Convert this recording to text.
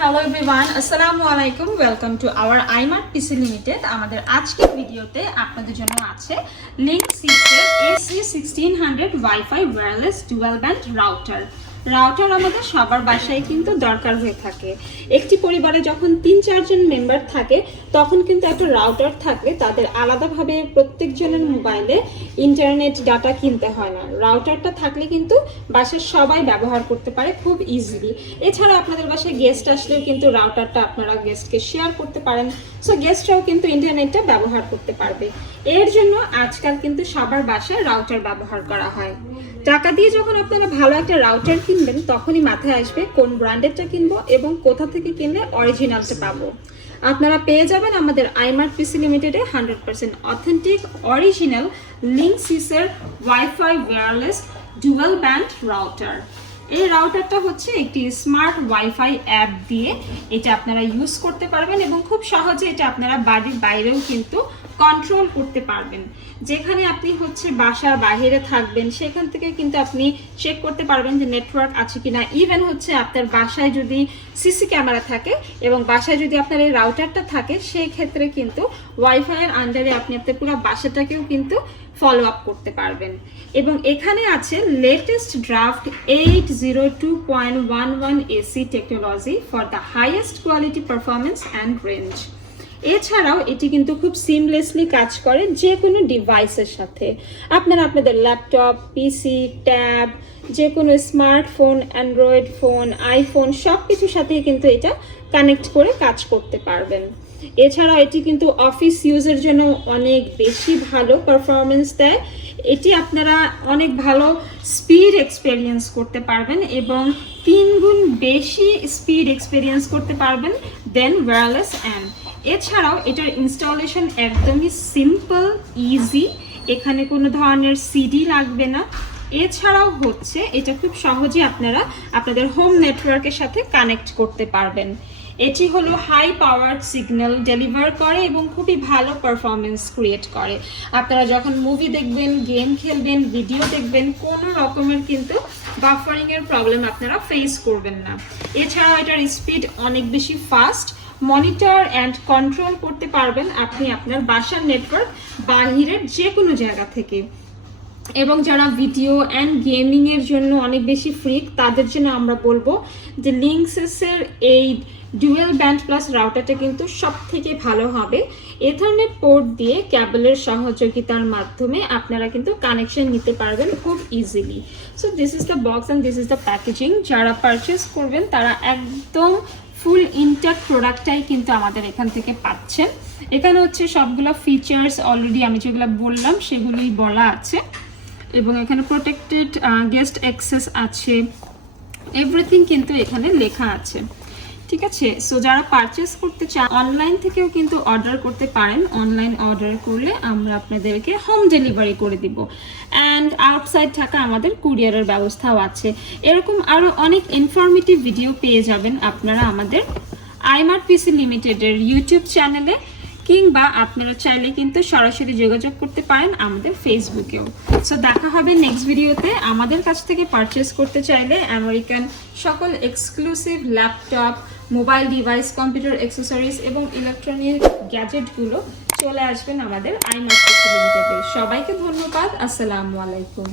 Hello everyone, Assalamu alaikum. Welcome to our iMart PC Limited. আমাদের আজকের ভিডিওতে আপনাদের জন্য আছে Linksys AC1900 Wi-Fi wireless dual band router. Router আমাদের সবার বাসায় কিন্তু দরকার হয়ে থাকে। একটি পরিবারে যখন ৩-৪ জন মেম্বার থাকে তখন কিন্তু একটা রাউটার থাকলে তাদের আলাদাভাবে প্রত্যেকজনের মোবাইলে ইন্টারনেট ডাটা কিনতে হয় না। রাউটারটা থাকলে কিন্তু বাসার সবাই ব্যবহার করতে পারে খুব ইজিলি। এছাড়া আপনাদের বাসায় গেস্ট আসলেও কিন্তু রাউটারটা আপনারা গেস্টকে শেয়ার করতে পারেন, সো গেস্টরাও কিন্তু ইন্টারনেটটা ব্যবহার করতে পারবে। এর জন্য আজকাল কিন্তু সবার বাসায় রাউটার ব্যবহার করা হয়। টাকা দিয়ে যখন আপনারা ভালো একটা রাউটার কিনবেন তখনই মাথায় আসবে কোন ব্র্যান্ডেরটা কিনবো এবং কোথা থেকে কিনলে অরিজিনালটা পাবো। আপনারা পেয়ে যাবেন আমাদের iMart PC লিমিটেডে 100% অথেন্টিক অরিজিনাল লিঙ্কসিসের wifi wireless dual band router. এই রাউটারটা হচ্ছে একটি স্মার্ট ওয়াইফাই অ্যাপ দিয়ে এটা আপনারা ইউজ করতে পারবেন এবং খুব সহজে এটা আপনারা বাড়ির বাইরেও কিন্তু কন্ট্রোল করতে পারবেন। যেখানে আপনি হচ্ছে বাসার বাইরে থাকবেন সেখান থেকে কিন্তু আপনি চেক করতে পারবেন যে নেটওয়ার্ক আছে কিনা। ইভেন হচ্ছে আপনার বাসায় যদি সিসি ক্যামেরা থাকে এবং বাসায় যদি আপনার এই রাউটারটা থাকে সেই ক্ষেত্রে কিন্তু ওয়াইফাইয়ের আন্ডারে আপনি আপনার পুরো বাসাটাকেও কিন্তু ফলো আপ করতে পারবেন। এবং এখানে আছে latest draft 802.11 AC technology for the highest quality performance and range. এছাড়াও এটি কিন্তু খুব সিমলেসলি কাজ করে যে কোনো ডিভাইসের সাথে। আপনারা আপনাদের ল্যাপটপ, পিসি, ট্যাব, যে কোনো স্মার্টফোন, অ্যান্ড্রয়েড ফোন, আইফোন সব কিছুর সাথেই কিন্তু এটা কানেক্ট করে কাজ করতে পারবেন। এছাড়া এটি কিন্তু অফিস ইউজের জন্য অনেক বেশি ভালো পারফরমেন্স দেয়। এটি আপনারা অনেক ভালো স্পিড এক্সপেরিয়েন্স করতে পারবেন এবং 3 গুণ বেশি স্পিড এক্সপেরিয়েন্স করতে পারবেন দেন ওয়্যারলেস অ্যান্ড। এছাড়াও এটার ইনস্টলেশন একদমই সিম্পল, ইজি, এখানে কোনো ধরনের সিডি লাগবে না। এছাড়াও হচ্ছে এটা খুব সহজে আপনারা আপনাদের হোম নেটওয়ার্কের সাথে কানেক্ট করতে পারবেন। এটি হলো হাই পাওয়ার সিগন্যাল ডেলিভার করে এবং খুবই ভালো পারফরমেন্স ক্রিয়েট করে। আপনারা যখন মুভি দেখবেন, গেম খেলবেন, ভিডিও দেখবেন, কোনো রকমের কিন্তু বাফারিংয়ের প্রবলেম আপনারা ফেস করবেন না। এছাড়াও এটার স্পিড অনেক বেশি ফাস্ট, মনিটর অ্যান্ড কন্ট্রোল করতে পারবেন আপনি আপনার বাসার নেটওয়ার্ক বাহিরের যে কোনো জায়গা থেকে। এবং যারা ভিডিও অ্যান্ড গেমিংয়ের জন্য অনেক বেশি ফ্রিক তাদের জন্য আমরা বলবো যে লিঙ্কসের এই ডুয়েল ব্যান্ড প্লাস রাউটারটা কিন্তু সব থেকে ভালো হবে। ইথারনেট পোর্ট দিয়ে ক্যাবলের সহযোগিতার মাধ্যমে আপনারা কিন্তু কানেকশন নিতে পারবেন খুব easily. So this is the box and this is the packaging. যারা পারচেস করবেন তারা একদম ফুল ইনট্যাক্ট প্রোডাক্টটাই কিন্তু আমাদের এখান থেকে পাচ্ছেন। এখানে হচ্ছে সবগুলো ফিচার্স অলরেডি আমি যেগুলো বললাম সেগুলোই বলা আছে এবং এখানে প্রোটেক্টেড গেস্ট অ্যাক্সেস আছে, এভরিথিং কিন্তু এখানে লেখা আছে। ঠিক আছে, সো যারা পারচেস করতে চান অনলাইন থেকেও কিন্তু অর্ডার করতে পারেন। অনলাইন অর্ডার করলে আমরা আপনাদেরকে হোম ডেলিভারি করে দিব অ্যান্ড আউটসাইড থাকা আমাদের কুরিয়ারের ব্যবস্থাও আছে। এরকম আরও অনেক ইনফরমেটিভ ভিডিও পেয়ে যাবেন আপনারা আমাদের iMart PC লিমিটেডের ইউটিউব চ্যানেলে, কিংবা আপনারা চাইলে কিন্তু সরাসরি যোগাযোগ করতে পারেন আমাদের ফেসবুকেও। সো দেখা হবে নেক্সট ভিডিওতে। আমাদের কাছ থেকে পারচেস করতে চাইলে আমেরিকান সকল exclusive laptop, mobile device, computer accessories এবং ইলেকট্রনিক গ্যাজেটগুলো চলে আসবেন আমাদের iMart PC লিমিটেডে। সবাইকে ধন্যবাদ। আসসালামু আলাইকুম।